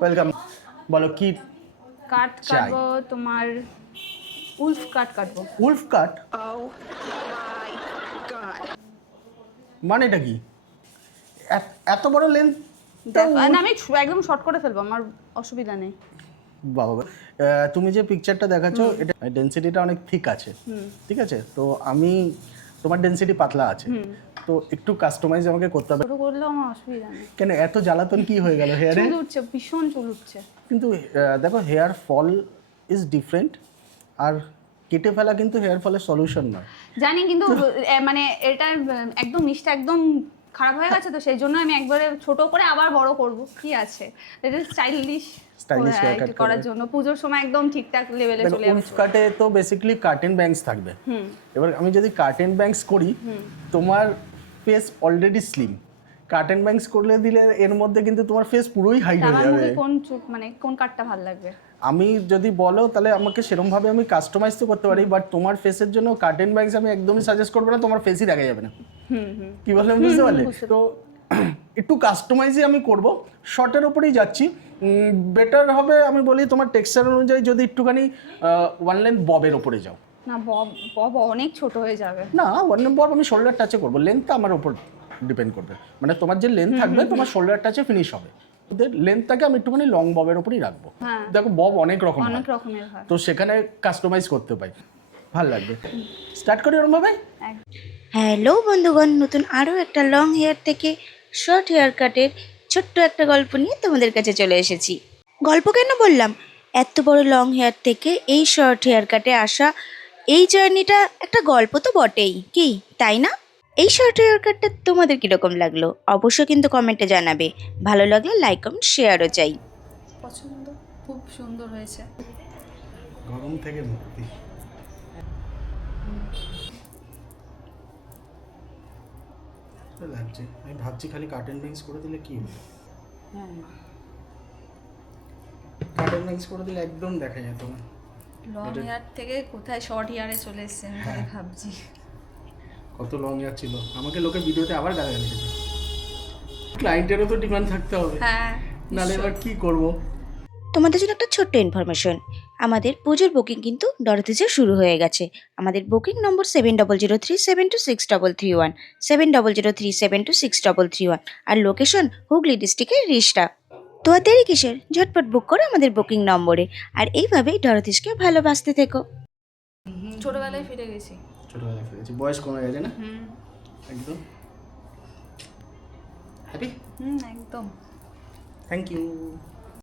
Welcome. বলো কি কাট কাটবো তোমার উলফ কাট কাটবো। উলফ কাট মানে এটা কি? এত বড় লেন্থ? দেখো না, আমি একদম শর্ট করে ফেলবো, আমার অসুবিধা নেই। বাবা, তুমি যে পিকচারটা দেখাচ্ছ এটা ডেনসিটিটা অনেক থিক আছে, ঠিক আছে? তো আমি তোমার ডেনসিটি পাতলা আছে, তো একটু কাস্টমাইজ আমাকে করতে হবে। ছোট করলেও আমার অসুবিধা নেই। কেন এত জ্বালাতন কি হয়ে গেল হেয়ারে? চুল উঠছে, ভীষণ চুল উঠছে। কিন্তু দেখো, হেয়ার ফল ইজ ডিফারেন্ট, আর কেটে ফেলা কিন্তু হেয়ার ফলের সলিউশন নয়। জানি, কিন্তু মানে এটা একদম মিষ্টি একদম খারাপ হয়ে গেছে, তো সেই জন্য আমি একবারে ছোট করে আবার বড় করব। কি আছে, এটা স্টাইলিশ হেয়ার করার জন্য পুজোর সময় একদম ঠিকঠাক লেভেলে চলে যাবে। উলফ কাটে তো বেসিক্যালি কার্টেন ব্যাংকস থাকবে। এবার আমি যদি কার্টেন ব্যাংকস করি, তোমার face already slim, curtain banks করলে দিলে এর মধ্যে কিন্তু তোমার ফেস পুরোই হাইট হয়ে আমার যাবে। মুখে কোন মানে কোন কাটটা ভালো লাগবে? আমি যদি বলো তাহলে আমাকে সেরকম ভাবে আমি কাস্টমাইজ তো করতে পারি, বাট তোমার ফেসের জন্য কার্টেন ব্যাংকস আমি একদমই সাজেস্ট করবো না, তোমার ফেসই দেখা যাবে না। কি বললাম বুঝতে পারলে? তো একটু কাস্টমাইজই আমি করব, শর্টের ওপরেই যাচ্ছি। বেটার হবে আমি বলি তোমার টেক্সচার অনুযায়ী যদি একটুখানি ওয়ান লেন্থ ববের ওপরে যাও। না, বব বব অনেক ছোট হয়ে যাবে। না, ওয়ান লেন্থ বব আমি শোল্ডার টাচে করবো, লেন্থটা আমার ওপর ডিপেন্ড করবে। মানে তোমার যে লেন্থ থাকবে তোমার শোল্ডার টাচে ফিনিশ হবে। ওদের লেন্থটাকে আমি একটুখানি লং ববের ওপরই রাখবো। দেখো বব অনেক রকমের হয়, তো সেখানে কাস্টমাইজ করতে পারি, ভালো লাগবে। স্টার্ট করি ওরমভাবে। হ্যালো বন্ধুগণ, নতুন আরও একটা লং হেয়ার থেকে শর্ট হেয়ার কাটের ছোট্ট একটা গল্প নিয়ে তোমাদের কাছে চলে এসেছি। গল্প কেন বললাম, এত বড় লং হেয়ার থেকে এই শর্ট হেয়ার কাটে আসা এই জার্নিটা একটা গল্প তো বটেই, কি তাই না? এই শর্ট হেয়ার কাটটা তোমাদের কীরকম লাগলো অবশ্যই কিন্তু কমেন্টে জানাবে। ভালো লাগলে লাইক কমেন্ট শেয়ারও চাই। পছন্দ, খুব সুন্দর হয়েছে। গরম থেকে মুক্তি। লাগছে, আমি ভাবছি খালি কার্টেন ব্যাংকস করে দিলে কি হবে। কার্টেন ব্যাংকস করে দিলে একদম দেখা যেত না। লং হেয়ার থেকে কোথায় শর্ট হেয়ারে চলে এসেছে আমি তাই ভাবছি। কত লং হেয়ার ছিল, আমাকে লোকে ভিডিওতে আবার গালাগালি দিত। ক্লায়েন্টেরও তো ডিমান্ড থাকতে হবে, হ্যাঁ, নাহলে এবার কি করব। তোমাদের জন্য একটা ছোট্ট ইনফরমেশন, আমাদের পুজোর বুকিং কিন্তু ডরথিজে শুরু হয়ে গেছে। আমাদের বুকিং নম্বর 7003726331, 7003726331, আর লোকেশন হুগলি ডিস্ট্রিক্টের রিষ্টা। তো আর দেরি কিসের, ঝটপট বুক করো আমাদের বুকিং নম্বরে, আর এইভাবেই ডরথিজকে ভালোবাসতে থেকো। ছোটবেলায় ফিরে গেছি। বয়স কমে গেছে না? একদম হ্যাপি। একদম। Thank you.